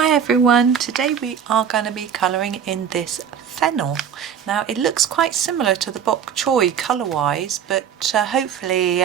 Hi everyone, today we are going to be colouring in this Fennel. Now it looks quite similar to the bok choy colour wise, but hopefully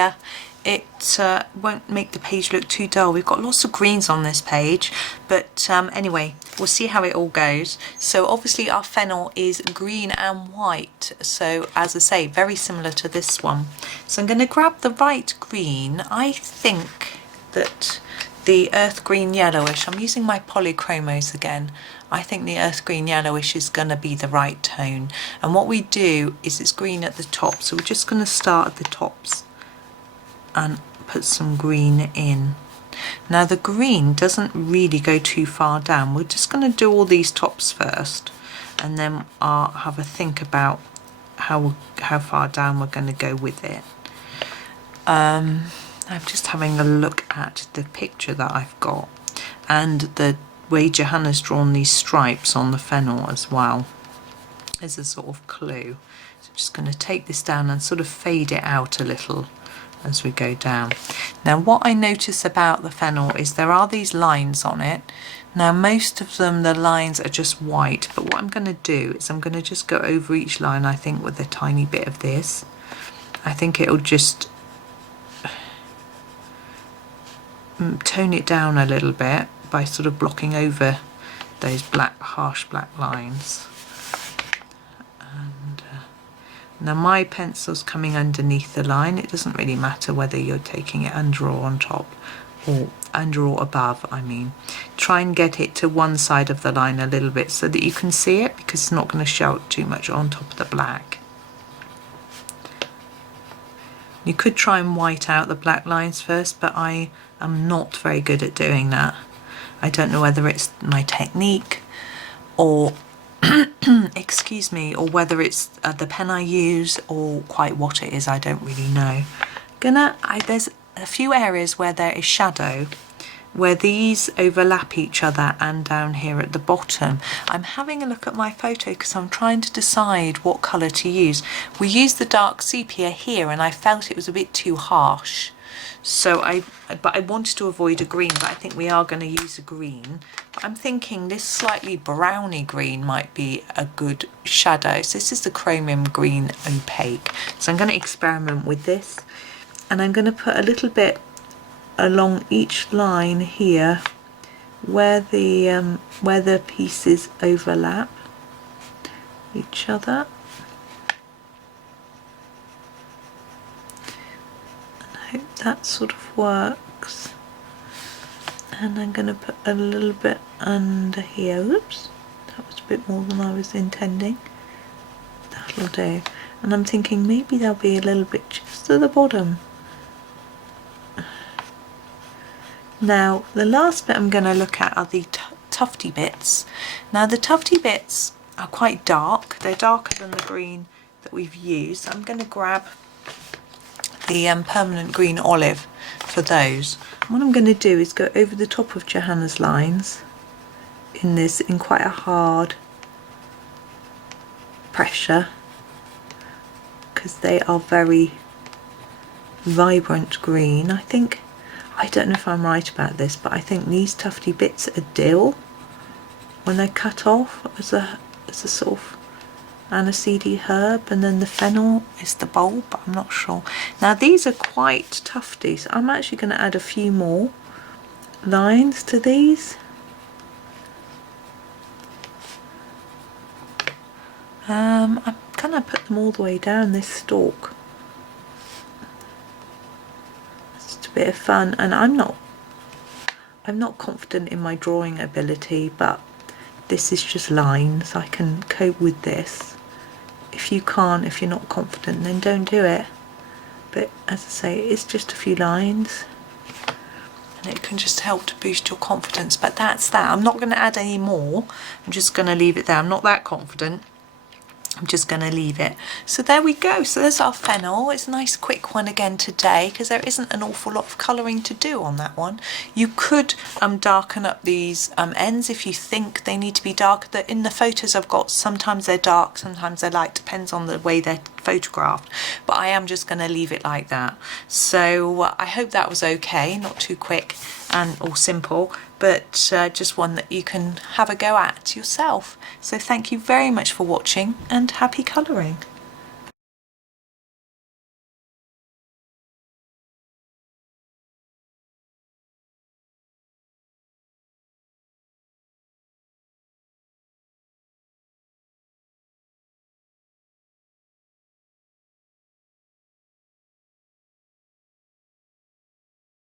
it won't make the page look too dull. We've got lots of greens on this page, but anyway, we'll see how it all goes. So obviously our Fennel is green and white, so as I say, very similar to this one. So I'm going to grab the right green. I think that the earth green yellowish, I'm using my Polychromos again, I think the earth green yellowish is going to be the right tone. And what we do is it's green at the top, so we're just going to start at the tops and put some green in. Now the green doesn't really go too far down, we're just going to do all these tops first and then I'll have a think about how far down we're going to go with it. I'm just having a look at the picture that I've got and the way Johanna's drawn these stripes on the Fennel as well as a sort of clue. So I'm just going to take this down and sort of fade it out a little as we go down. Now what I notice about the Fennel is there are these lines on it. Now most of them, the lines are just white, but what I'm going to do is I'm going to just go over each line, I think, with a tiny bit of this. I think it'll just tone it down a little bit by sort of blocking over those black, harsh black lines. And now my pencil's coming underneath the line. It doesn't really matter whether you're taking it under or on top, or under or above, I mean. Try and get it to one side of the line a little bit so that you can see it, because it's not going to show up too much on top of the black. You could try and white out the black lines first, but I am not very good at doing that. I don't know whether it's my technique or excuse me, or whether it's the pen I use or quite what it is. I don't really know. There's a few areas where there is shadow, where these overlap each other, and down here at the bottom. I'm having a look at my photo because I'm trying to decide what colour to use. We used the dark sepia here and I felt it was a bit too harsh. So I wanted to avoid a green, but I think we are going to use a green. But I'm thinking this slightly browny green might be a good shadow. So this is the Chromium green Opaque. So I'm going to experiment with this, and I'm going to put a little bit along each line here where the pieces overlap each other. And I hope that sort of works. And I'm going to put a little bit under here. Oops, that was a bit more than I was intending. That'll do. And I'm thinking maybe there'll be a little bit just at the bottom. Now the last bit I'm going to look at are the tufty bits. Now the tufty bits are quite dark, they're darker than the green that we've used. I'm going to grab the permanent green olive for those. What I'm going to do is go over the top of Johanna's lines in quite a hard pressure, because they are very vibrant green. I don't know if I'm right about this, but I think these tufty bits are dill when they're cut off as a sort of aniseedy herb, and then the Fennel is the bulb, but I'm not sure. Now these are quite tufty, so I'm actually going to add a few more lines to these. I'm going to put them all the way down this stalk. Bit of fun, and I'm not confident in my drawing ability, but this is just lines. I can cope with this. If you're not confident, then don't do it. But as I say, it's just a few lines and it can just help to boost your confidence. But that's that. I'm not going to add any more. I'm just going to leave it there. I'm not that confident. I'm just going to leave it. So there we go. So there's our Fennel. It's a nice quick one again today, because there isn't an awful lot of colouring to do on that one. You could darken up these ends if you think they need to be darker. In the photos I've got, sometimes they're dark, sometimes they're light, depends on the way they're photographed, but I am just going to leave it like that. So I hope that was okay, not too quick and or simple, but just one that you can have a go at yourself. So thank you very much for watching, and happy colouring.